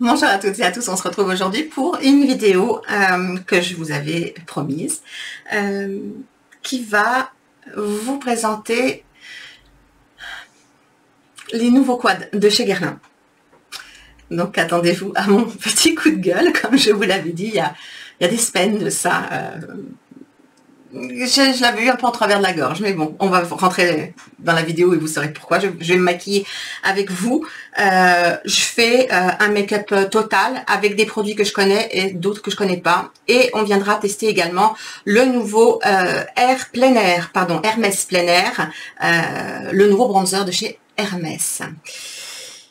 Bonjour à toutes et à tous, on se retrouve aujourd'hui pour une vidéo que je vous avais promise, qui va vous présenter les nouveaux quads de chez Guerlain. Donc attendez-vous à mon petit coup de gueule, comme je vous l'avais dit il y a des semaines de ça. Je l'avais eu un peu en travers de la gorge, mais bon, on va rentrer dans la vidéo et vous saurez pourquoi. Je vais me maquiller avec vous. Je fais un make-up total avec des produits que je connais et d'autres que je connais pas. Et on viendra tester également le nouveau Hermès Plein Air, le nouveau bronzer de chez Hermès.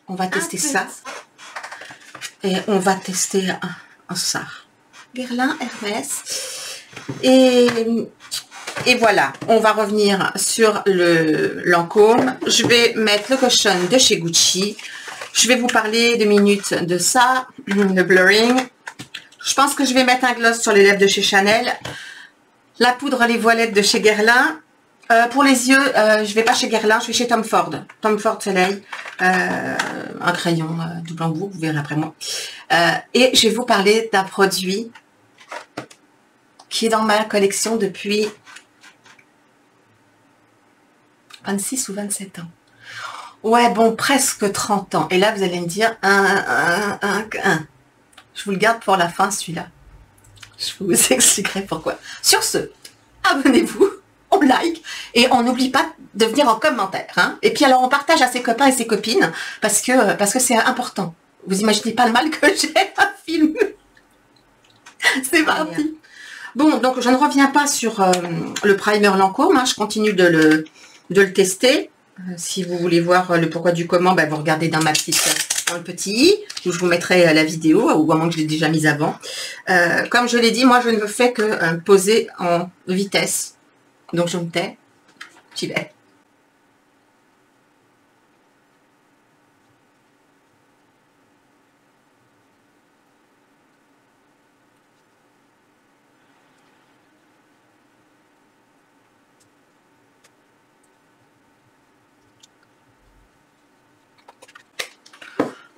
On va tester ça. Et on va tester ça. Guerlain, Hermès. Et voilà, on va revenir sur le Lancôme. Je vais mettre le cushion de chez Gucci. Je vais vous parler 2 minutes de ça, le blurring. Je pense que je vais mettre un gloss sur les lèvres de chez Chanel. La poudre, les voilettes de chez Guerlain. Pour les yeux, je vais pas chez Guerlain, je vais chez Tom Ford. Tom Ford Soleil. Un crayon double embout, vous verrez après moi. Et je vais vous parler d'un produit qui est dans ma collection depuis 26 ou 27 ans. Ouais, bon, presque 30 ans. Et là, vous allez me dire, je vous le garde pour la fin, celui-là. Je vous expliquerai pourquoi. Sur ce, abonnez-vous, on like, et on n'oublie pas de venir en commentaire. Hein. Et puis alors, on partage à ses copains et ses copines, parce que c'est important. Vous imaginez pas le mal que j'ai à filmer. C'est parti. Bon, donc je ne reviens pas sur le primer Lancôme, hein, je continue de le tester. Si vous voulez voir le pourquoi du comment, ben, vous regardez dans le petit i, où je vous mettrai la vidéo, ou à moins que je l'ai déjà mise avant. Comme je l'ai dit, moi je ne fais que poser en vitesse. Donc je me tais, j'y vais.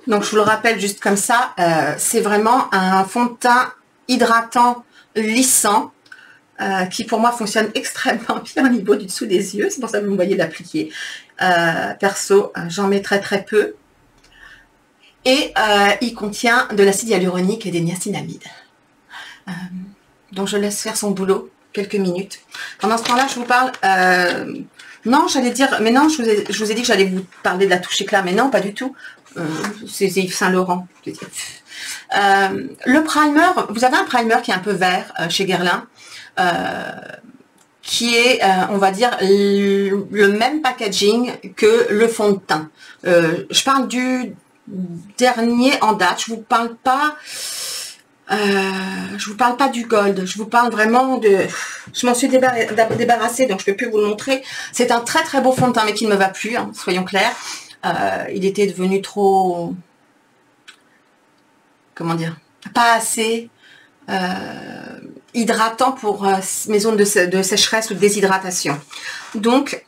Donc je vous le rappelle juste comme ça, c'est vraiment un fond de teint hydratant, lissant, qui pour moi fonctionne extrêmement bien au niveau du dessous des yeux. C'est pour ça que vous me voyez l'appliquer. Perso, j'en mets très peu. Et il contient de l'acide hyaluronique et des niacinamides. Donc je laisse faire son boulot quelques minutes. Pendant ce temps-là, je vous parle... non, j'allais dire... Mais non, je vous ai dit que j'allais vous parler de la touche éclat. Mais non, pas du tout. C'est Yves Saint Laurent. Le primer, vous avez un primer qui est un peu vert chez Guerlain, qui est, on va dire, le même packaging que le fond de teint. Je parle du dernier en date. Je vous parle pas du gold. Je vous parle vraiment de... Je m'en suis débarrassée, donc je ne peux plus vous le montrer. C'est un très beau fond de teint, mais qui ne me va plus, hein, soyons clairs. Il était devenu trop, comment dire, pas assez hydratant pour mes zones de sécheresse ou de déshydratation. Donc,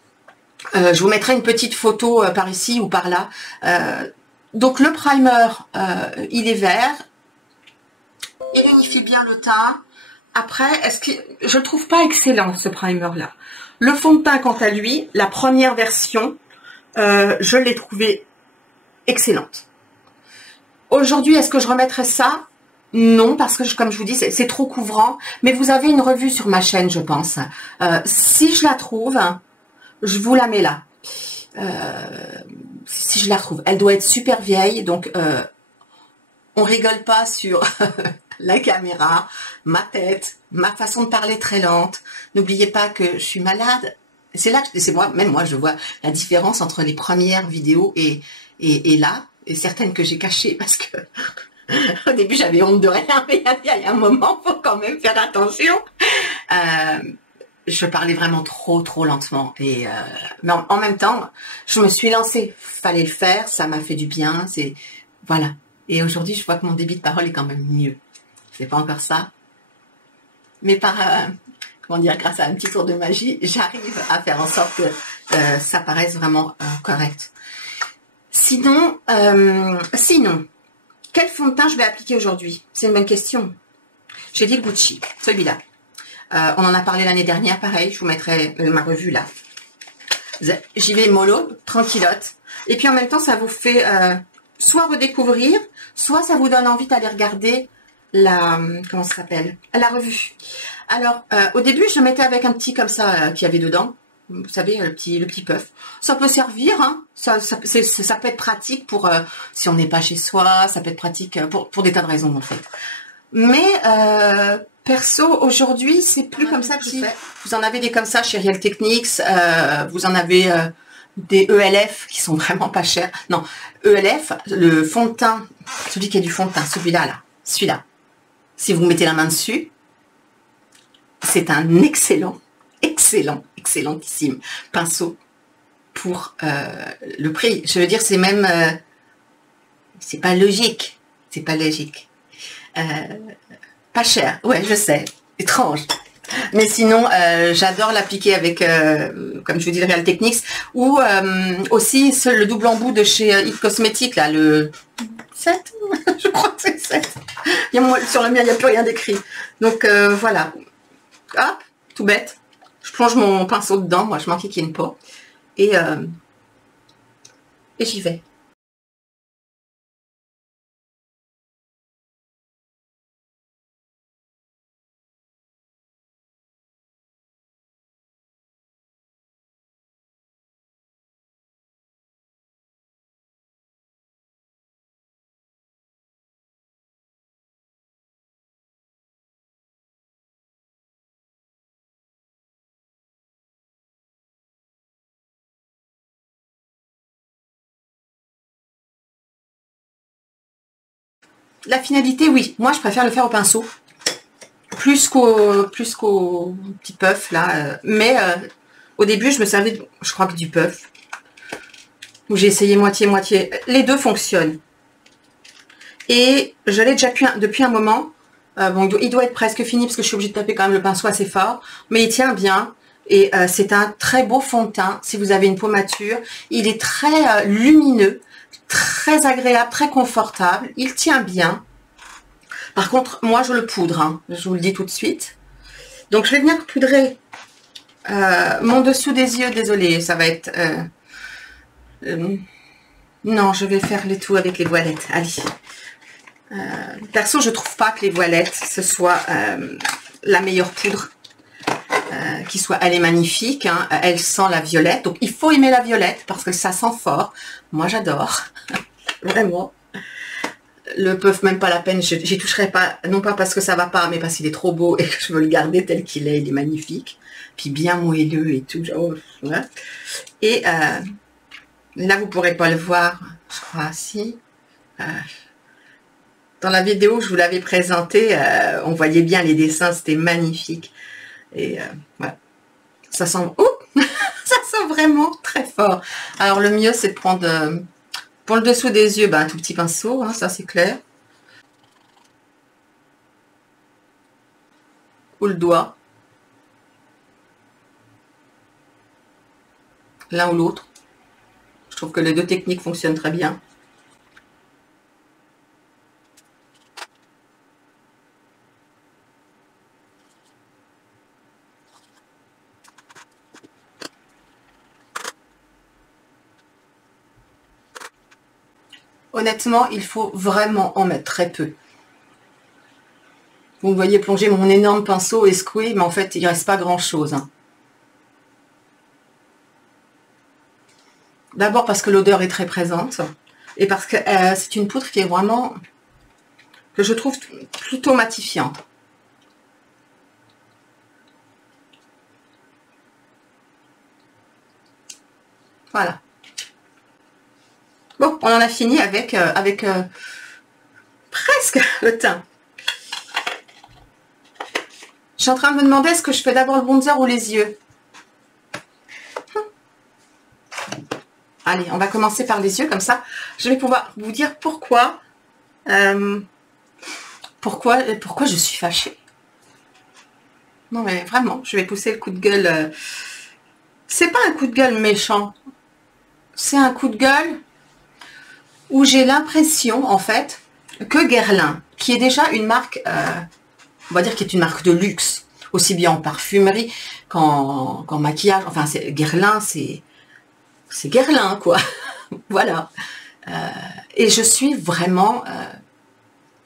je vous mettrai une petite photo par ici ou par là. Donc, le primer, il est vert. Il unifie bien le teint. Après, je le trouve pas excellent, ce primer-là. Le fond de teint, quant à lui, la première version, je l'ai trouvé excellente. Aujourd'hui, est-ce que je remettrai ça? Non, parce que comme je vous dis, c'est trop couvrant. Mais vous avez une revue sur ma chaîne, je pense. Si je la trouve, je vous la mets là. Si je la trouve. Elle doit être super vieille, donc on rigole pas sur la caméra, ma tête, ma façon de parler très lente. N'oubliez pas que je suis malade. C'est là que même moi je vois la différence entre les premières vidéos et là, et certaines que j'ai cachées parce que au début j'avais honte de rien, mais il y a un moment, faut quand même faire attention. Je parlais vraiment trop lentement, et mais en même temps, je me suis lancée, fallait le faire, ça m'a fait du bien, voilà. Et aujourd'hui, je vois que mon débit de parole est quand même mieux. C'est pas encore ça, mais comment dire, grâce à un petit tour de magie, j'arrive à faire en sorte que ça paraisse vraiment correct. Sinon, Quel fond de teint je vais appliquer aujourd'hui? C'est une bonne question. J'ai dit le Gucci, celui-là. On en a parlé l'année dernière, pareil, je vous mettrai ma revue là. J'y vais mollo, tranquillote. Et puis en même temps, ça vous fait soit redécouvrir, soit ça vous donne envie d'aller regarder la, comment ça s'appelle, la revue. Alors, au début, je le mettais avec un petit comme ça qu'il y avait dedans. Vous savez, le petit puff. Ça peut servir, hein. Ça peut être pratique pour, si on n'est pas chez soi, ça peut être pratique pour des tas de raisons en fait. Mais perso, aujourd'hui, c'est plus comme ça que je fais. Vous en avez des comme ça chez Real Techniques, vous en avez des ELF qui sont vraiment pas chers. Non, ELF, le fond de teint, celui qui a du fond de teint, celui-là, là, celui-là. Si vous mettez la main dessus, c'est un excellentissime pinceau pour le prix. Je veux dire, c'est même, c'est pas logique, c'est pas logique. Pas cher, ouais, je sais, étrange. Mais sinon, j'adore l'appliquer avec, comme je vous dis, le Real Techniques, ou aussi le double embout de chez It Cosmetics, là, le 7, je crois que c'est 7. Sur le mien, il n'y a plus rien d'écrit. Donc voilà, hop, tout bête. Je plonge mon pinceau dedans, moi je m'enquiquine pas. Et j'y vais. La finalité, oui. Moi, je préfère le faire au pinceau. Plus qu'au petit puff, là. Mais au début, je me servais, je crois que du puff. Où j'ai essayé moitié-moitié. Les deux fonctionnent. Et je l'ai déjà depuis un moment. Bon, il doit être presque fini parce que je suis obligée de taper quand même le pinceau assez fort. Mais il tient bien. Et c'est un très beau fond de teint. Si vous avez une peau mature. Il est très lumineux. Très agréable, très confortable. Il tient bien. Par contre, moi, je le poudre. Hein, je vous le dis tout de suite. Donc, je vais venir poudrer mon dessous des yeux. Désolée, ça va être... non, je vais faire le tout avec les voilettes. Allez. Perso, je trouve pas que les voilettes, ce soit la meilleure poudre. Elle est magnifique. Hein, elle sent la violette. Donc, il faut aimer la violette parce que ça sent fort. Moi, j'adore. Vraiment. Le puff, même pas la peine, j'y toucherai pas, non pas parce que ça va pas, mais parce qu'il est trop beau et que je veux le garder tel qu'il est, il est magnifique. Puis bien moelleux et tout, genre, ouais. Et là, vous pourrez pas le voir, je crois, si. Dans la vidéo, je vous l'avais présenté, on voyait bien les dessins, c'était magnifique. Et voilà. Ça sent, ça sent vraiment très fort. Alors, le mieux, c'est de prendre... pour le dessous des yeux, un tout petit pinceau, hein, ça c'est clair. Ou le doigt. L'un ou l'autre. Je trouve que les deux techniques fonctionnent très bien. Honnêtement, il faut vraiment en mettre très peu. Vous me voyez plonger mon énorme pinceau et secouer, mais en fait, il ne reste pas grand-chose. Hein. D'abord parce que l'odeur est très présente, et parce que c'est une poudre qui est vraiment, que je trouve plutôt matifiante. Voilà. Bon, on en a fini avec, presque le teint. Je suis en train de me demander est-ce que je fais d'abord le bronzer ou les yeux. Allez, on va commencer par les yeux, comme ça, je vais pouvoir vous dire pourquoi je suis fâchée. Non mais vraiment, je vais pousser le coup de gueule. C'est pas un coup de gueule méchant. C'est un coup de gueule où j'ai l'impression, en fait, que Guerlain, qui est déjà une marque, on va dire qui est une marque de luxe, aussi bien en parfumerie qu'en maquillage. Enfin, Guerlain, c'est Guerlain, quoi. Voilà. Et je suis vraiment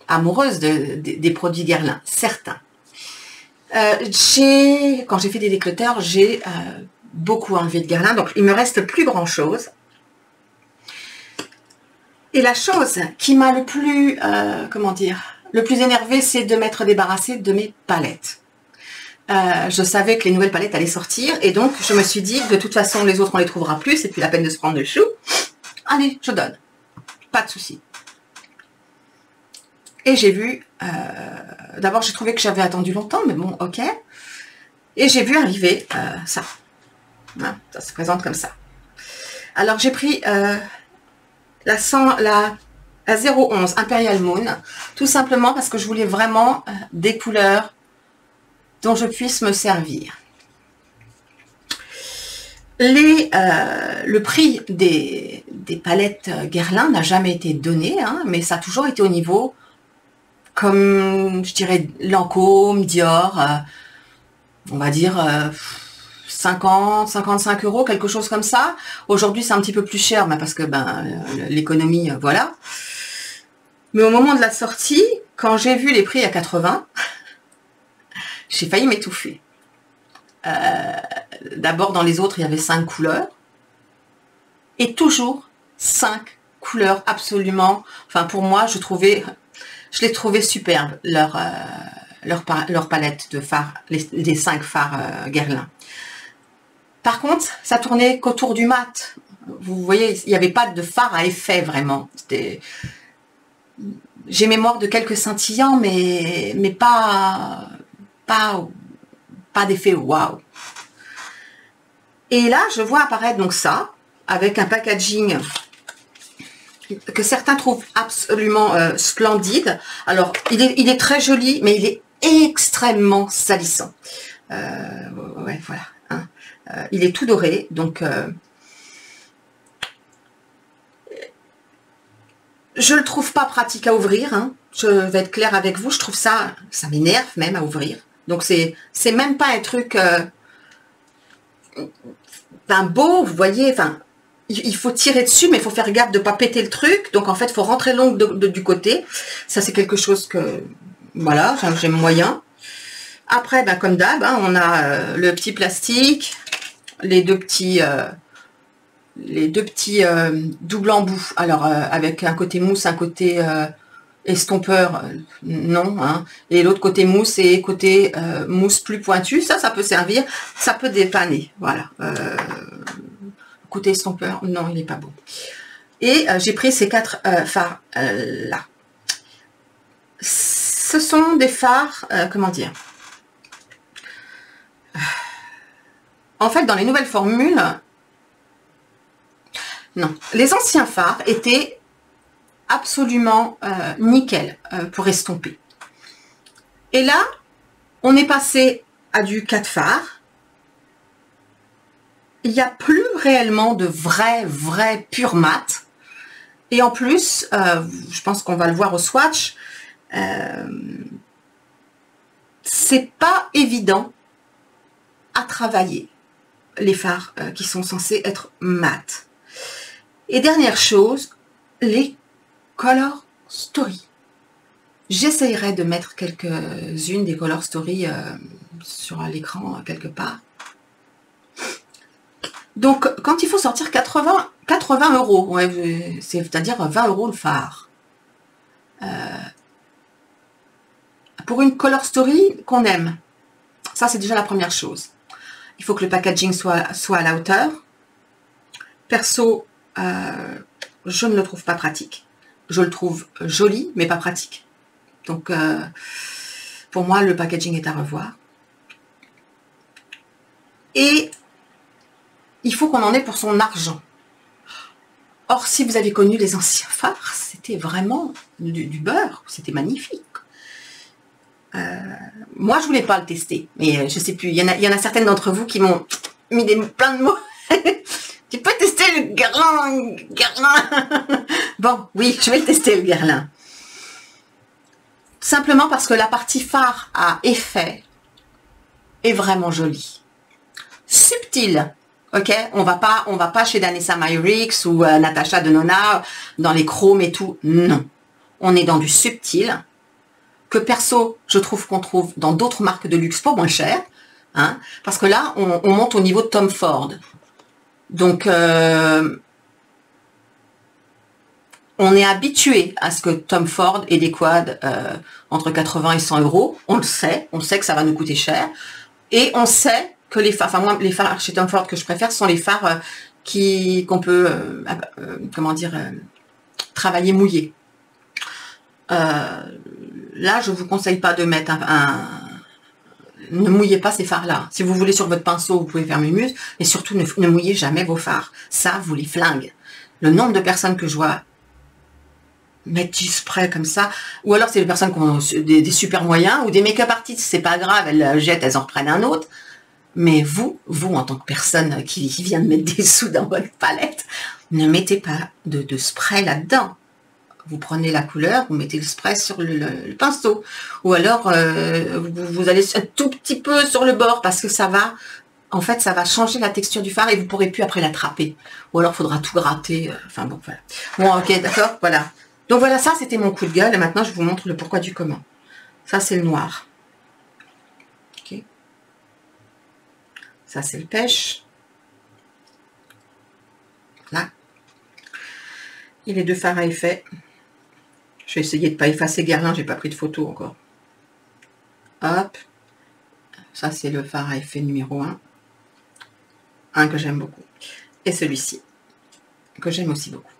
amoureuse des produits Guerlain, certains. Quand j'ai fait des déclutters, j'ai beaucoup enlevé de Guerlain, donc il me reste plus grand chose. Et la chose qui m'a le plus, comment dire, le plus énervé, c'est de m'être débarrassée de mes palettes. Je savais que les nouvelles palettes allaient sortir, et donc je me suis dit, de toute façon, les autres, on les trouvera plus, c'est plus la peine de se prendre le chou. Allez, je donne. Pas de souci. Et j'ai vu, d'abord j'ai trouvé que j'avais attendu longtemps, mais bon, ok. Et j'ai vu arriver ça. Hein, ça se présente comme ça. Alors j'ai pris la 011 Imperial Moon, tout simplement parce que je voulais vraiment des couleurs dont je puisse me servir. Le prix des palettes Guerlain n'a jamais été donné, hein, mais ça a toujours été au niveau, comme je dirais Lancôme, Dior, on va dire 50, 55 €, quelque chose comme ça. Aujourd'hui c'est un petit peu plus cher, mais parce que l'économie, voilà. Mais au moment de la sortie, quand j'ai vu les prix à 80, j'ai failli m'étouffer. D'abord dans les autres il y avait 5 couleurs, et toujours 5 couleurs absolument, enfin pour moi je les trouvais superbes, leur palette de fards, les 5 fards Guerlain. Par contre, ça tournait qu'autour du mat. Vous voyez, il n'y avait pas de fard à effet vraiment. J'ai mémoire de quelques scintillants, mais pas d'effet waouh. Et là, je vois apparaître donc ça, avec un packaging que certains trouvent absolument splendide. Alors, il est très joli, mais il est extrêmement salissant. Ouais, voilà. Hein. Il est tout doré, donc je le trouve pas pratique à ouvrir. Hein. Je vais être claire avec vous, je trouve ça m'énerve même à ouvrir. Donc c'est même pas un truc beau, vous voyez. Enfin, il faut tirer dessus, mais il faut faire gaffe de ne pas péter le truc. Donc en fait, il faut rentrer l'ongle du côté. Ça, c'est quelque chose que, voilà, j'aime moyen. Après, comme d'hab, hein, on a le petit plastique, les deux petits double embout. Alors, avec un côté mousse, un côté estompeur, non. Hein, et l'autre côté mousse et côté mousse plus pointue. Ça peut servir, ça peut dépanner. Voilà. Côté estompeur, non, il n'est pas bon. Et j'ai pris ces 4 fards là. Ce sont des fards, comment dire, en fait, dans les nouvelles formules, non, les anciens fards étaient absolument nickel pour estomper. Et là, on est passé à du 4 fards. Il n'y a plus réellement de vrai pur mat. Et en plus, je pense qu'on va le voir au swatch, c'est pas évident à travailler les fards qui sont censés être mat. Et dernière chose, les Color Story. J'essayerai de mettre quelques-unes des Color Story sur l'écran quelque part. Donc, quand il faut sortir 80 €, ouais, c'est-à-dire 20 € le phare, pour une Color Story qu'on aime, ça c'est déjà la première chose. Il faut que le packaging soit à la hauteur. Perso, je ne le trouve pas pratique. Je le trouve joli, mais pas pratique. Donc, pour moi, le packaging est à revoir. Et il faut qu'on en ait pour son argent. Or, si vous avez connu les anciens fards, c'était vraiment du beurre. C'était magnifique. Moi, je voulais pas le tester, mais je sais plus. Il y en a certaines d'entre vous qui m'ont mis plein de mots. Tu peux tester le Guerlain. Bon, oui, je vais le tester, le Guerlain. simplement parce que la partie phare à effet est vraiment jolie. Subtile, ok? On va pas chez Danessa Myricks ou Natasha Denona dans les chromes et tout. Non. On est dans du subtil, que perso, je trouve qu'on trouve dans d'autres marques de luxe pour moins cher, hein, parce que là, on monte au niveau de Tom Ford. Donc, on est habitué à ce que Tom Ford ait des quads entre 80 et 100 euros. On sait que ça va nous coûter cher. Et on sait que les phares, enfin moi, les phares chez Tom Ford que je préfère sont les phares qu'on peut, comment dire, travailler mouillé. Là, je vous conseille pas de mettre ne mouillez pas ces phares-là. Si vous voulez sur votre pinceau, vous pouvez faire mumuse, mais surtout ne mouillez jamais vos phares. Ça, vous les flingue. Le nombre de personnes que je vois mettre du spray comme ça, ou alors c'est des personnes qui ont des super moyens, ou des make-up artistes, c'est pas grave, elles jettent, elles en reprennent un autre. Mais vous, en tant que personne qui vient de mettre des sous dans votre palette, ne mettez pas de spray là-dedans. Vous prenez la couleur, vous mettez le spray sur le pinceau. Ou alors, vous allez un tout petit peu sur le bord, parce que ça va, en fait, ça va changer la texture du fard et vous ne pourrez plus après l'attraper. Ou alors, il faudra tout gratter. Enfin bon, voilà. Bon, ok, d'accord, voilà. Donc voilà, ça, c'était mon coup de gueule. Et maintenant, je vous montre le pourquoi du comment. Ça, c'est le noir. Ok. Ça, c'est le pêche. Là. Et les deux fards à effet. Je vais essayer de ne pas effacer Guerlain, j'ai pas pris de photo encore. Hop. Ça, c'est le fard à effet numéro 1. Un que j'aime beaucoup. Et celui-ci, que j'aime aussi beaucoup.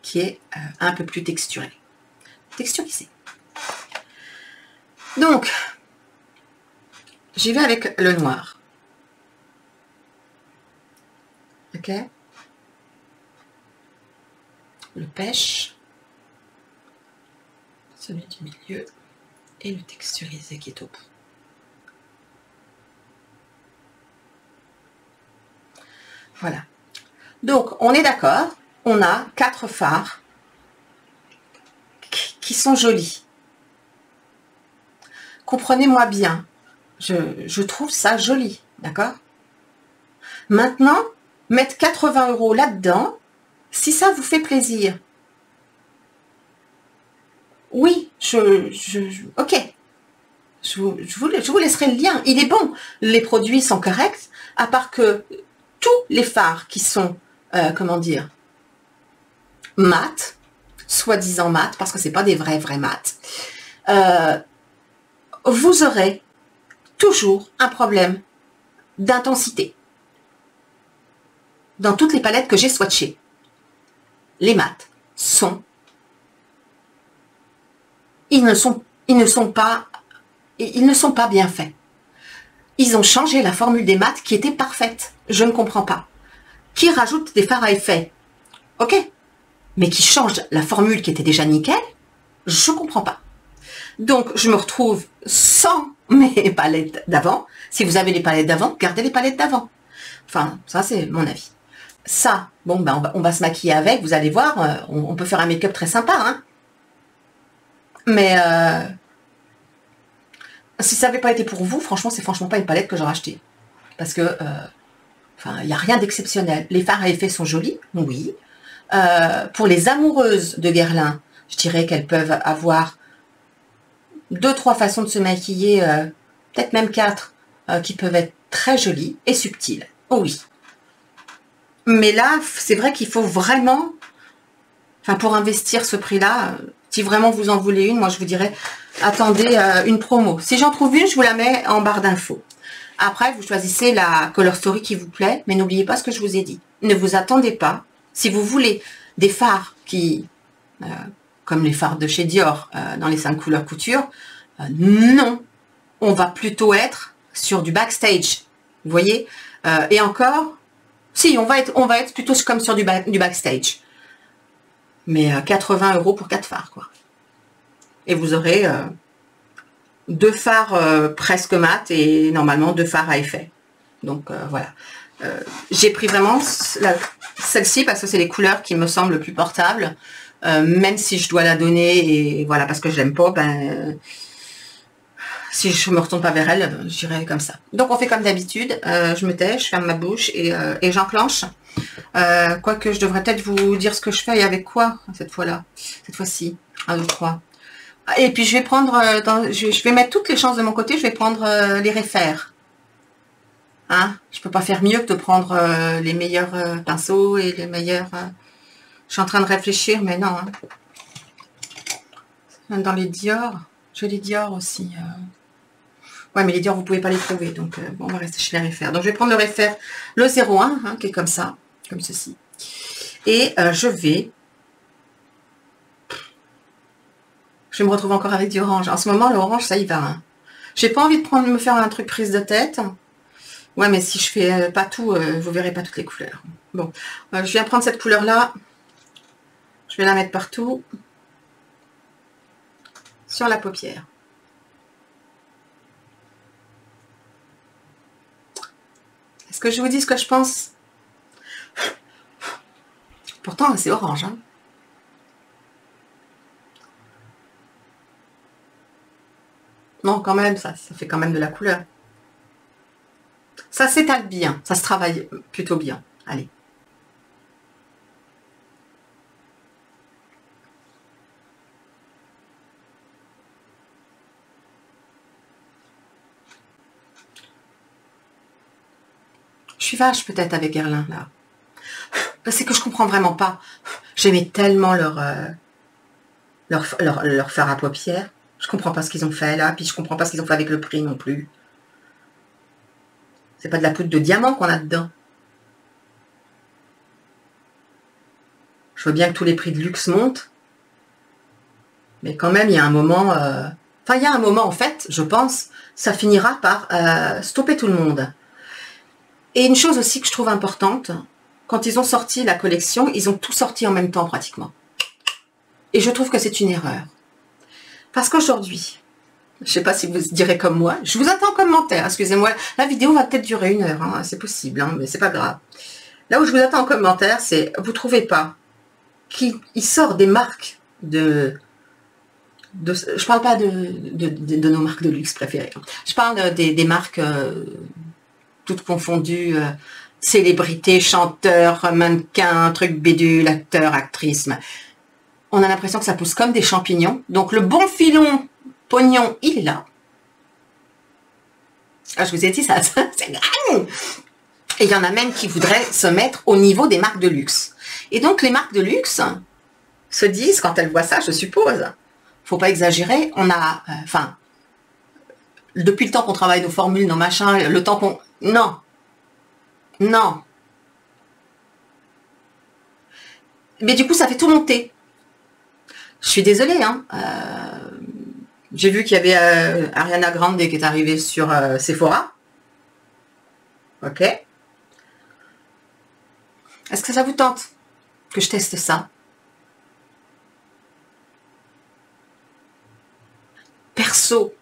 Qui est un peu plus texturé. Texturisé. Donc, j'y vais avec le noir. Ok. Le pêche. Celui du milieu. Et le texturisé qui est au bout. Voilà. Donc, on est d'accord. On a 4 fards qui sont jolis. Comprenez-moi bien. Je trouve ça joli. D'accord? Maintenant, mettre 80 € là-dedans, si ça vous fait plaisir. Oui, ok. Je vous laisserai le lien. Il est bon. Les produits sont corrects, à part que tous les fards qui sont, comment dire, mat, soi-disant mat, parce que c'est pas des vrais mat, vous aurez toujours un problème d'intensité. Dans toutes les palettes que j'ai swatchées, les mats sont, ils ne sont pas bien faits. Ils ont changé la formule des mats qui était parfaite. Je ne comprends pas. Qui rajoute des fards à effet? Ok. Mais qui change la formule qui était déjà nickel, je ne comprends pas. Donc, je me retrouve sans mes palettes d'avant. Si vous avez les palettes d'avant, gardez les palettes d'avant. Enfin, ça, c'est mon avis. Ça, bon, ben, on va se maquiller avec, vous allez voir, on peut faire un make-up très sympa, hein. Mais, si ça n'avait pas été pour vous, franchement, c'est franchement pas une palette que j'aurais achetée. Parce que, enfin, il n'y a rien d'exceptionnel. Les fards à effet sont jolis, oui. Pour les amoureuses de Guerlain, je dirais qu'elles peuvent avoir 2-3 façons de se maquiller, peut-être même 4, qui peuvent être très jolies et subtiles. Oh oui. Mais là, c'est vrai qu'il faut vraiment, enfin pour investir ce prix-là, si vraiment vous en voulez une, moi je vous dirais, attendez une promo. Si j'en trouve une, je vous la mets en barre d'infos. Après, vous choisissez la color story qui vous plaît, mais n'oubliez pas ce que je vous ai dit. Ne vous attendez pas. Si vous voulez des fards qui, comme les fards de chez Dior, dans les 5 couleurs couture, non. On va plutôt être sur du backstage. Vous voyez? Et encore, si, on va être plutôt comme sur du backstage. Mais 80 € pour 4 fards, quoi. Et vous aurez 2 fards presque mat et normalement 2 fards à effet. Donc, voilà. J'ai pris vraiment celle-ci parce que c'est les couleurs qui me semblent le plus portables. Même si je dois la donner, et voilà, parce que je l'aime pas, ben, Si je me retourne pas vers elle, j'irai comme ça. Donc on fait comme d'habitude. Je me tais, je ferme ma bouche et j'enclenche. Quoique je devrais peut-être vous dire ce que je fais et avec quoi cette fois-là. Cette fois-ci. 1, 2, 3. Et puis je vais prendre, je vais mettre toutes les chances de mon côté. Je vais prendre les réfères. Hein, je peux pas faire mieux que de prendre les meilleurs pinceaux et les meilleurs... Je suis en train de réfléchir, mais non. Hein. Dans les Dior, j'ai les Dior aussi. Ouais, mais les Dior, vous pouvez pas les trouver. Donc, bon, on va rester chez les réfères. Donc, je vais prendre le réfère, le 01, hein, qui est comme ça, comme ceci. Et je vais me retrouver encore avec du orange. En ce moment, l'orange, ça y va. Hein. J'ai pas envie de me faire un truc prise de tête. Ouais, mais si je fais pas tout, vous verrez pas toutes les couleurs. Bon, je viens prendre cette couleur-là. Je vais la mettre partout. Sur la paupière. Est-ce que je vous dis ce que je pense? Pourtant, c'est orange. Hein. Non, quand même, ça fait quand même de la couleur. Ça s'étale bien, ça se travaille plutôt bien. Allez. Je suis vache peut-être avec Guerlain là. C'est que je comprends vraiment pas. J'aimais tellement leur fard à paupières. Je comprends pas ce qu'ils ont fait là, puis je comprends pas ce qu'ils ont fait avec le prix non plus. C'est pas de la poudre de diamant qu'on a dedans. Je veux bien que tous les prix de luxe montent. Mais quand même, il y a un moment... Enfin, il y a un moment, en fait, je pense, ça finira par stopper tout le monde. Et une chose aussi que je trouve importante, quand ils ont sorti la collection, ils ont tout sorti en même temps pratiquement. Et je trouve que c'est une erreur. Parce qu'aujourd'hui, je ne sais pas si vous direz comme moi, je vous attends en commentaire, excusez-moi, la vidéo va peut-être durer 1 heure, hein, c'est possible, hein, mais c'est pas grave. Là où je vous attends en commentaire, c'est, vous ne trouvez pas qu'il sort des marques je ne parle pas de nos marques de luxe préférées, hein. Je parle des marques toutes confondues, célébrités, chanteurs, mannequins, trucs bédules, acteurs, actrices. On a l'impression que ça pousse comme des champignons. Donc le bon filon pognon, il est là. Ah, je vous ai dit, ça c'est grand. Et il y en a même qui voudraient se mettre au niveau des marques de luxe. Et donc les marques de luxe se disent, quand elles voient ça, je suppose, faut pas exagérer, on a, enfin, depuis le temps qu'on travaille nos formules, nos machins, le temps qu'on... Non. Non. Mais du coup, ça fait tout monter. Je suis désolée, hein. J'ai vu qu'il y avait Ariana Grande qui est arrivée sur Sephora. Ok. Est-ce que ça vous tente que je teste ça? Perso,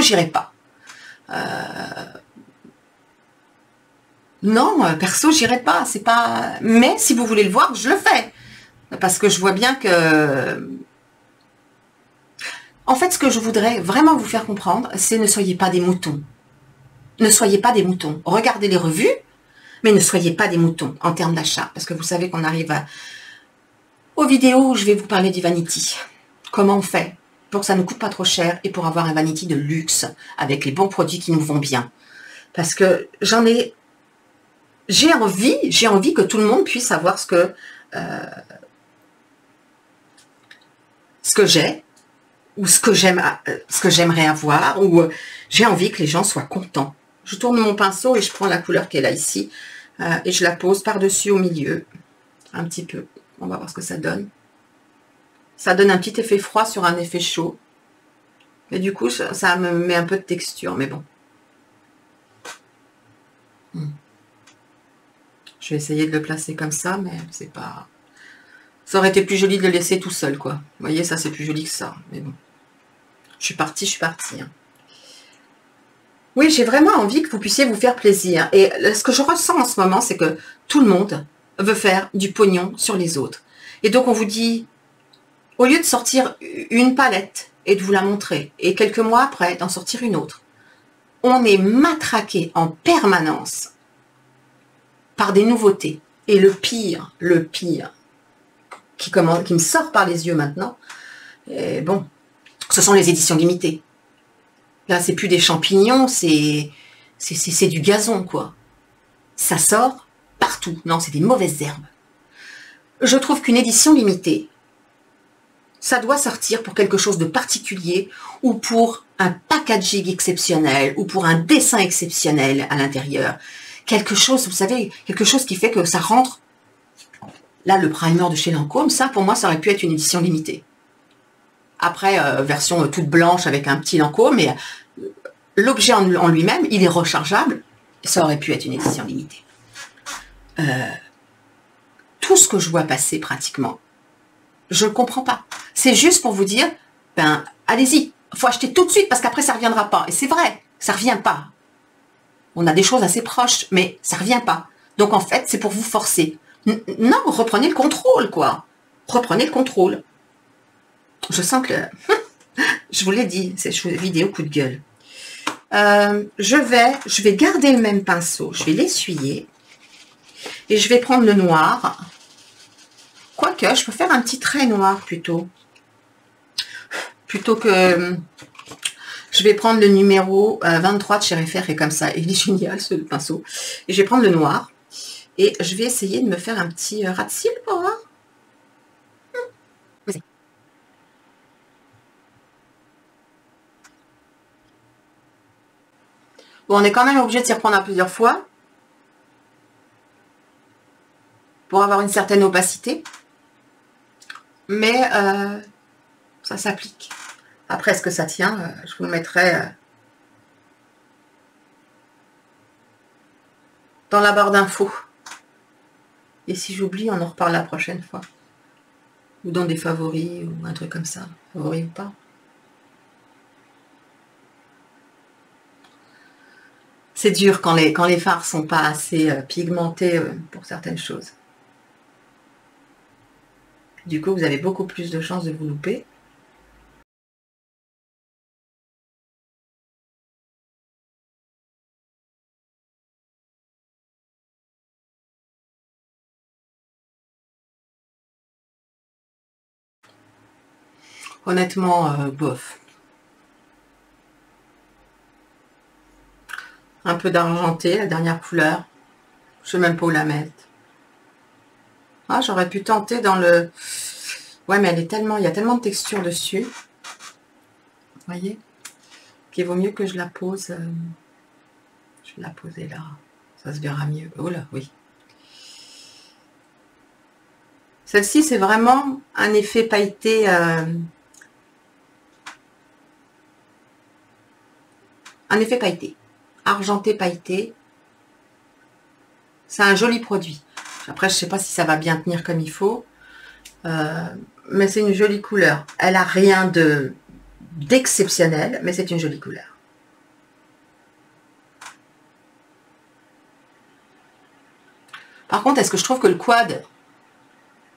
j'irai pas. Non, perso, j'irai pas. C'est pas. Mais si vous voulez le voir, je le fais. Parce que je vois bien que... En fait, ce que je voudrais vraiment vous faire comprendre, c'est ne soyez pas des moutons. Ne soyez pas des moutons. Regardez les revues, mais ne soyez pas des moutons en termes d'achat. Parce que vous savez qu'on arrive aux vidéos où je vais vous parler du vanity. Comment on fait pour que ça ne coûte pas trop cher et pour avoir un vanity de luxe avec les bons produits qui nous vont bien. Parce que j'ai envie que tout le monde puisse avoir ce que j'ai, ou ce que j'aimerais avoir, ou j'ai envie que les gens soient contents. Je tourne mon pinceau et je prends la couleur qui est là ici, et je la pose par-dessus au milieu, un petit peu. On va voir ce que ça donne. Ça donne un petit effet froid sur un effet chaud. Et du coup, ça me met un peu de texture, mais bon. Je vais essayer de le placer comme ça, mais c'est pas... Ça aurait été plus joli de le laisser tout seul, quoi. Vous voyez, ça, c'est plus joli que ça. Mais bon. Je suis partie. Hein. Oui, j'ai vraiment envie que vous puissiez vous faire plaisir. Et ce que je ressens en ce moment, c'est que tout le monde veut faire du pognon sur les autres. Et donc, on vous dit, au lieu de sortir une palette et de vous la montrer. Et quelques mois après, d'en sortir une autre. On est matraqué en permanence par des nouveautés. Et le pire qui me sort par les yeux maintenant, et bon, ce sont les éditions limitées. Là, c'est plus des champignons, c'est du gazon, quoi. Ça sort partout. Non, c'est des mauvaises herbes. Je trouve qu'une édition limitée, ça doit sortir pour quelque chose de particulier ou pour un packaging exceptionnel ou pour un dessin exceptionnel à l'intérieur. Quelque chose, vous savez, quelque chose qui fait que ça rentre. Là, le primer de chez Lancôme, ça, pour moi, ça aurait pu être une édition limitée. Après, version toute blanche avec un petit Lancôme, mais l'objet en lui-même, il est rechargeable. Ça aurait pu être une édition limitée. Tout ce que je vois passer pratiquement, je ne comprends pas. C'est juste pour vous dire, ben, allez-y, il faut acheter tout de suite parce qu'après ça ne reviendra pas. Et c'est vrai, ça ne revient pas. On a des choses assez proches, mais ça ne revient pas. Donc en fait, c'est pour vous forcer. Non, reprenez le contrôle, quoi. Reprenez le contrôle. Je sens que... je vous l'ai dit, c'est une vidéo coup de gueule. Je vais garder le même pinceau, je vais l'essuyer. Et je vais prendre le noir. Quoique, je peux faire un petit trait noir plutôt. Plutôt que... Je vais prendre le numéro 23 de chez Refaire, et comme ça, il est génial ce pinceau. Et je vais prendre le noir. Et je vais essayer de me faire un petit ras de cils pour voir. Bon, on est quand même obligé de s'y reprendre à plusieurs fois. Pour avoir une certaine opacité. Mais ça s'applique. Après, est-ce que ça tient? Je vous le mettrai dans la barre d'infos. Et si j'oublie, on en reparle la prochaine fois. Ou dans des favoris, ou un truc comme ça. Favoris ou pas. C'est dur quand les fards sont pas assez pigmentés pour certaines choses. Du coup, vous avez beaucoup plus de chances de vous louper. Honnêtement, bof. Un peu d'argenté, la dernière couleur. Je sais même pas où la mettre. Ah, j'aurais pu tenter dans le... Ouais, mais elle est tellement... Il y a tellement de texture dessus. Vous voyez? Qu'il vaut mieux que je la pose... Je vais la poser là. Ça se verra mieux. Oh là, oui. Celle-ci, c'est vraiment un effet pailleté... Un effet pailleté. Argenté pailleté. C'est un joli produit. Après, je ne sais pas si ça va bien tenir comme il faut. Mais c'est une jolie couleur. Elle a rien d'exceptionnel, mais c'est une jolie couleur. Par contre, est-ce que je trouve que le quad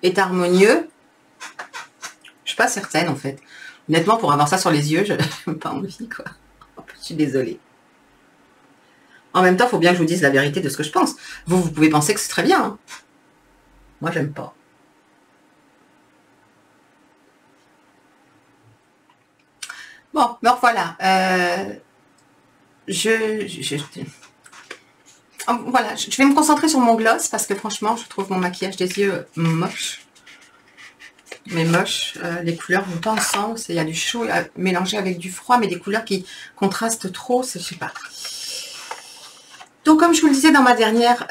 est harmonieux? Je suis pas certaine, en fait. Honnêtement, pour avoir ça sur les yeux, je n'ai pas envie, quoi. Je suis désolée. En même temps, il faut bien que je vous dise la vérité de ce que je pense. Vous pouvez penser que c'est très bien. Hein. Moi, j'aime pas. Bon, me voilà. Voilà, je vais me concentrer sur mon gloss parce que franchement, je trouve mon maquillage des yeux moche. Mais moche, les couleurs vont pas ensemble. Il y a du chaud mélangé avec du froid, mais des couleurs qui contrastent trop, je sais pas. Donc, comme je vous le disais dans ma dernière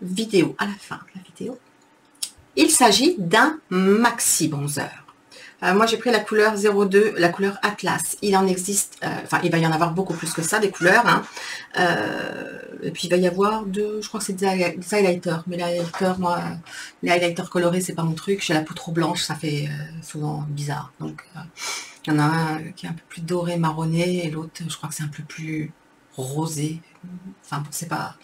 vidéo, à la fin de la vidéo, il s'agit d'un maxi bronzer. Moi, j'ai pris la couleur 02, la couleur Atlas. Il en existe, enfin, il va y en avoir beaucoup plus que ça, des couleurs. Hein. Et puis, il va y avoir je crois que c'est des highlighters. Mais les highlighters, moi, les highlighters colorés, c'est pas mon truc. J'ai la peau trop blanche, ça fait souvent bizarre. Donc, il y en a un qui est un peu plus doré, marronné, et l'autre, je crois que c'est un peu plus rosé. Enfin, bon, c'est pas...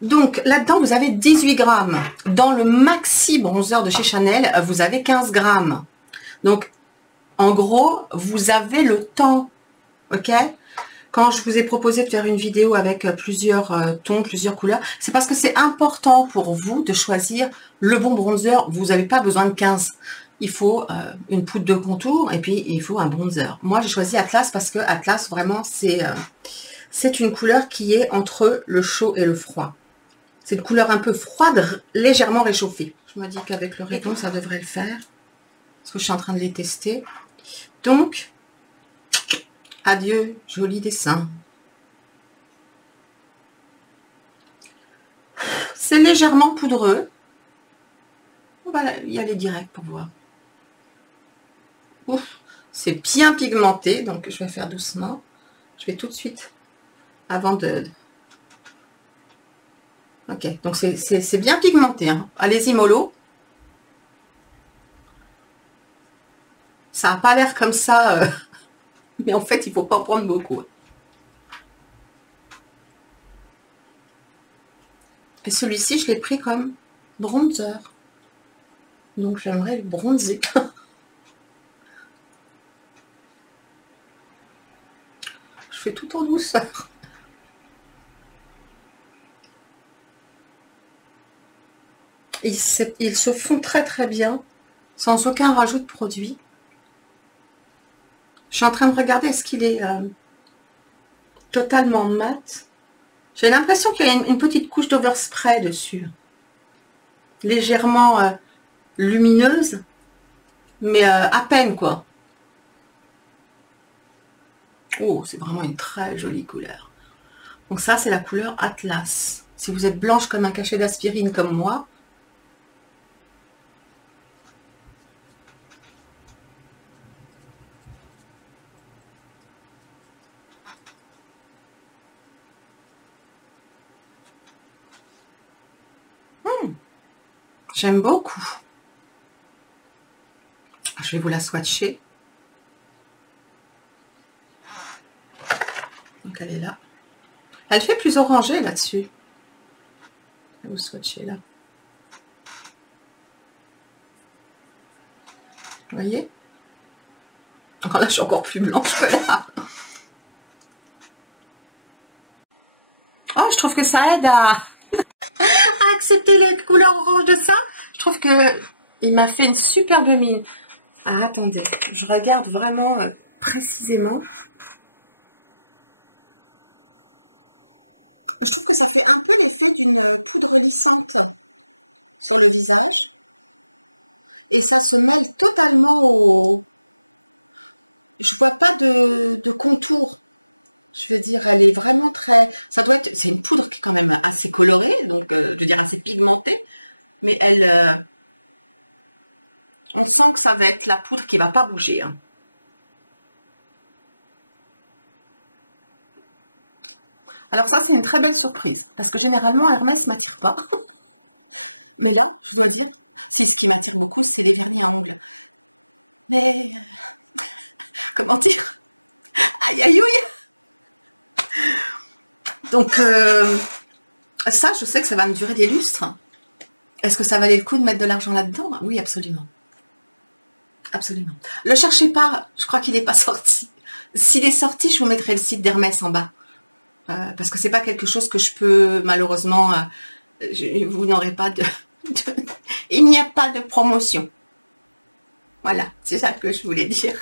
Donc, là-dedans, vous avez 18 grammes. Dans le maxi bronzer de chez Chanel, vous avez 15 grammes. Donc, En gros, vous avez le temps, ok? Quand je vous ai proposé de faire une vidéo avec plusieurs tons, plusieurs couleurs, c'est parce que c'est important pour vous de choisir le bon bronzer. Vous n'avez pas besoin de 15. Il faut une poudre de contour et puis il faut un bronzer. Moi, j'ai choisi Atlas parce que Atlas, vraiment, c'est une couleur qui est entre le chaud et le froid. C'est une couleur un peu froide, légèrement réchauffée. Je me dis qu'avec le rayon, ça devrait le faire. Parce que je suis en train de les tester. Donc, adieu, joli dessin. C'est légèrement poudreux. On va y aller direct pour voir. C'est bien pigmenté, donc je vais faire doucement. Je vais tout de suite, avant de... Ok, donc c'est bien pigmenté. Hein. Allez-y, mollo. Ça n'a pas l'air comme ça, mais en fait, il ne faut pas en prendre beaucoup. Et celui-ci, je l'ai pris comme bronzer. Donc, j'aimerais le bronzer. Je fais tout en douceur. Ils se font très très bien, sans aucun rajout de produit. Je suis en train de regarder, est-ce qu'il est totalement mat? J'ai l'impression qu'il y a une petite couche d'overspray dessus. Légèrement lumineuse, mais à peine quoi. Oh, c'est vraiment une très jolie couleur. Donc ça, c'est la couleur Atlas. Si vous êtes blanche comme un cachet d'aspirine comme moi, j'aime beaucoup. Je vais vous la swatcher. Donc elle est là. Elle fait plus orangée là-dessus. Je vais vous swatcher là. Vous voyez? Alors là, je suis encore plus blanche que là. Oh, je trouve que ça aide à accepter les couleurs orange de ça. Je trouve que il m'a fait une superbe mine. Ah, attendez, je regarde vraiment précisément. Je trouve que ça fait un peu l'effet d'une poudre lissante sur le visage. Et ça se mêle totalement au... Je vois pas de contour. Je veux dire, elle est vraiment très... Ça doit être... C'est une poudre qui est quand même assez colorée, donc je veux dire assez pigmentée. Mais elle... on sent que ça va être la poudre qui va pas bouger. Hein. Alors ça, c'est une très belle surprise. Parce que généralement, Hermès m'attire pas. Mais là, je dois dire... Si, ce qui m'attire beaucoup, c'est les vernis à ongles. Mais... comment dire? Aïe, aïe, aïe. Donc, ça, je sais que ça va me durer des lustres. Est-ce que ça valait le coup de mettre de l'argent là-dedans? Oui, absolument. Absolument. Le cherchez pas, je crois qu'il n'est pas sorti. S'il est sorti, je vous mettrai le site d'Hermès en bas. Parce que c'est pas quelque chose que je peux, malheureusement, vous n'aurez pas il n'y a pas de promotion. Voilà, c'est ça que je voulais dire.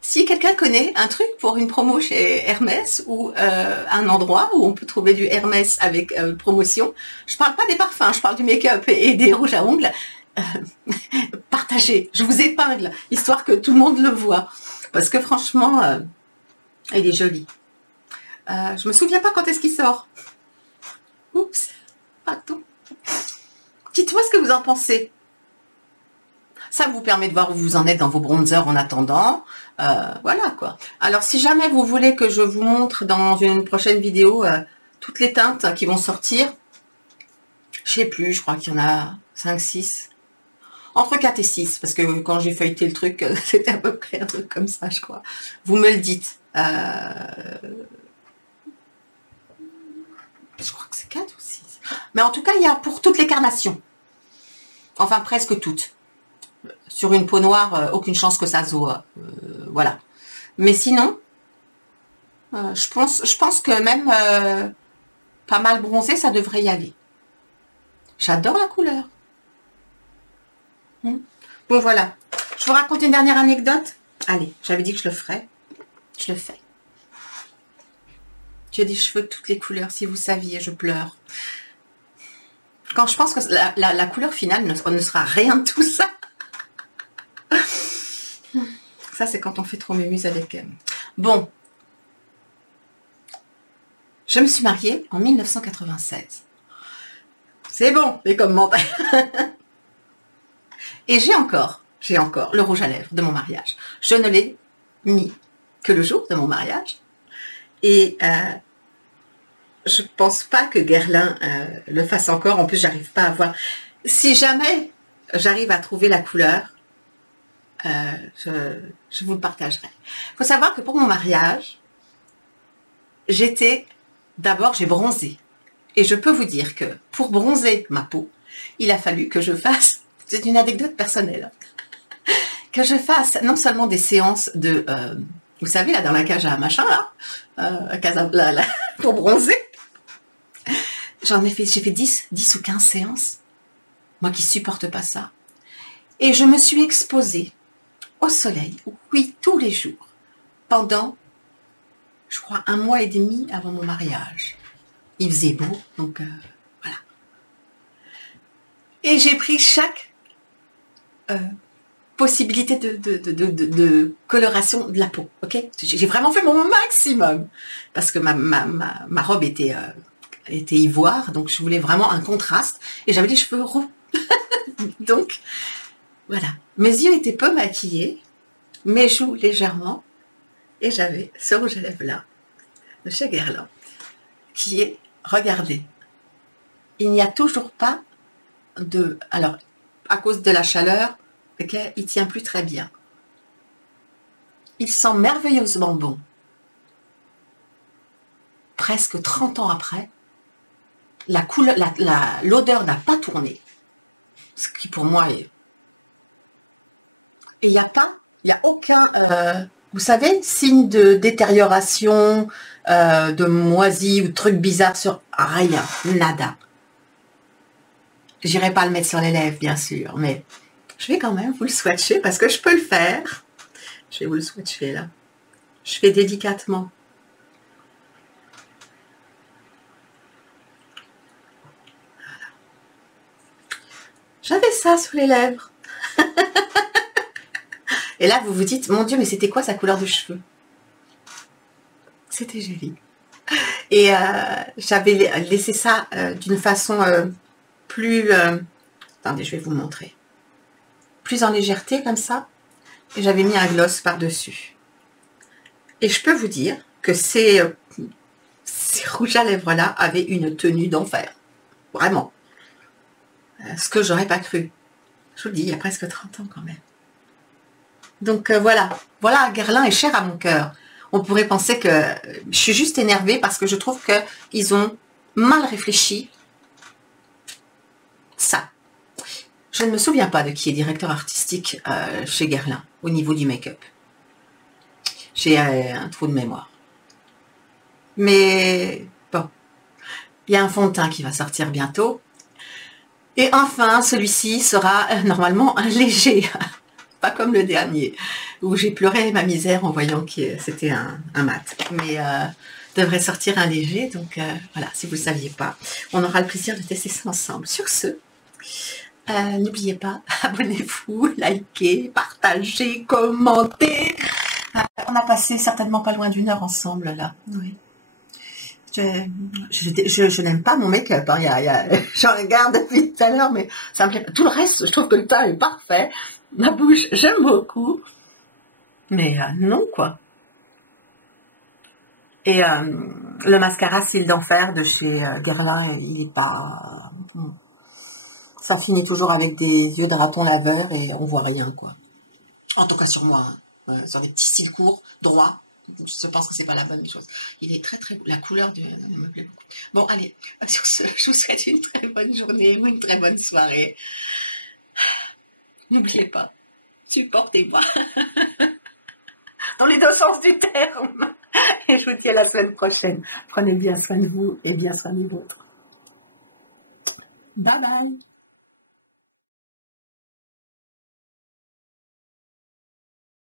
Si quelqu'un connaît un truc pour une promo chez Hermès ou un endroit où on peut trouver du Hermès avec promotion, je parle pas des parfums, je parle du make-up et des rouges à ongles, partagez, je vous épingle, histoire que tout le monde le voit. Parce que franchement, il est joli. Je me souviens pas quand est-ce qu'il sort. Oups, pardon. Dites-moi ce que vous en pensez. Ça vous permet de voir où vous en êtes dans vos bronzers en attendant. Voilà quoi. Alors si jamais vous voulez que je vous montre dans une prochaine vidéo toutes les teintes qui vont sortir, je sais plus, je crois qu'il y en a 5, 6. Entre 4 et 6, parce que quand j'ai feuilleté le truc, c'était à peu près un truc comme ça, je crois. Vous me le dites. Je crois que c'est 4 ou 6. Mais en tout cas, il y a pour toutes les carnations. Enfin, presque toutes. Sur une peau noire, aucune chance que ça se voit. Voilà. Mais sinon, je pense que même pas mal bronzé, ça devrait y aller. J'adore la couleur. Bon, voilà. Je vous raconte une dernière anecdote. Allez, j'avais dit que je le ferais. Je le fais. J'ai des cheveux de toutes les couleurs, si vous saviez, je pleure. Quand je pense que la couleur finale ne sera rien de tout ça. Ça, c'est quand on fait trop mémuse avec... Bon. Je me suis mariée en 1996. C'est bon, les commentaires. Et j'ai encore le rouge à lèvres de mon mariage. Je ne l'ai mis que le jour de mon mariage. Et je pense pas que Guerlain le fasse encore. En plus, j'arrive pas à voir. Si jamais j'arrive à trouver la couleur, je vous le partagerai. Il faut savoir que pour mon mariage, d'abord, j'ai bronzé. Et je peux vous dire que pour bronzer ma peau, il a fallu que je fasse, c'est une anecdote personnelle, que je fasse non seulement des séances de, vous savez, là, dans la cage à machin, là, pour bronzer. J'ai fait 10 ou 15 séances. Moi qui supporte pas ça. Et je me suis exposée au soleil, oui, tous les jours, pendant, je crois, 1 mois et demi avant mon mariage. Il faisait beau, donc voilà. Et j'ai pris chaque possibilité de coloration de la peau, ok? J'ai vraiment fait mon maximum, parce que ma robe était ivoire, donc je voulais vraiment un contraste, et j'avais les cheveux roux. Donc, voilà. Mes yeux étaient peu maquillés, mes joues légèrement, et j'avais ce rouge à lèvres là, de chez Guerlain, qui est, regardez, il n'y a toujours pas de... Alors, à cause de la chaleur, okay, il tient plus très bien. Il sent merveilleusement bon. Presque 30 ans après, l'odeur n'a pas tourné. Ce qui pour moi est... Et il n'y a aucun, vous savez, signe de détérioration, de moisie ou de trucs bizarres sur... Rien, nada. J'irai pas le mettre sur les lèvres, bien sûr, mais je vais quand même vous le swatcher parce que je peux le faire. Je vais vous le swatcher là. Je fais délicatement. Voilà. J'avais ça sous les lèvres. Et là, vous vous dites, mon Dieu, mais c'était quoi sa couleur de cheveux? C'était joli. Et j'avais laissé ça d'une façon plus... attendez, je vais vous montrer. Plus en légèreté, comme ça. Et j'avais mis un gloss par-dessus. Et je peux vous dire que ces rouges à lèvres-là avaient une tenue d'enfer. Vraiment. Ce que j'aurais pas cru. Je vous le dis, il y a presque 30 ans quand même. Donc voilà. Voilà, Guerlain est cher à mon cœur. On pourrait penser que je suis juste énervée parce que je trouve qu'ils ont mal réfléchi ça. Je ne me souviens pas de qui est directeur artistique chez Guerlain au niveau du make-up. J'ai un trou de mémoire. Mais bon, il y a un fond de teint qui va sortir bientôt. Et enfin, celui-ci sera normalement un léger, pas comme le dernier, où j'ai pleuré ma misère en voyant que c'était un mat. Mais devrait sortir un léger, donc voilà, si vous ne le saviez pas, on aura le plaisir de tester ça ensemble. Sur ce, n'oubliez pas, abonnez-vous, likez, partagez, commentez. On a passé certainement pas loin d'1 heure ensemble là. Oui. Je n'aime pas mon make-up. Hein. J'en regarde depuis tout à l'heure, mais ça me plaît pas. Tout le reste, je trouve que le teint est parfait. Ma bouche, j'aime beaucoup. Mais non, quoi. Et le mascara Cils d'enfer de chez Guerlain, il est pas... Ça finit toujours avec des yeux de raton laveur et on voit rien, quoi. En tout cas sur moi, hein. Sur des petits cils courts, droits. Je pense que c'est pas la bonne chose. Il est très très beau. La couleur me plaît beaucoup. Bon, allez, sur ce, je vous souhaite une très bonne journée ou une très bonne soirée. N'oubliez pas, supportez-moi. Dans les deux sens du terme. Et je vous dis à la semaine prochaine. Prenez bien soin de vous et bien soin des vôtres. Bye bye.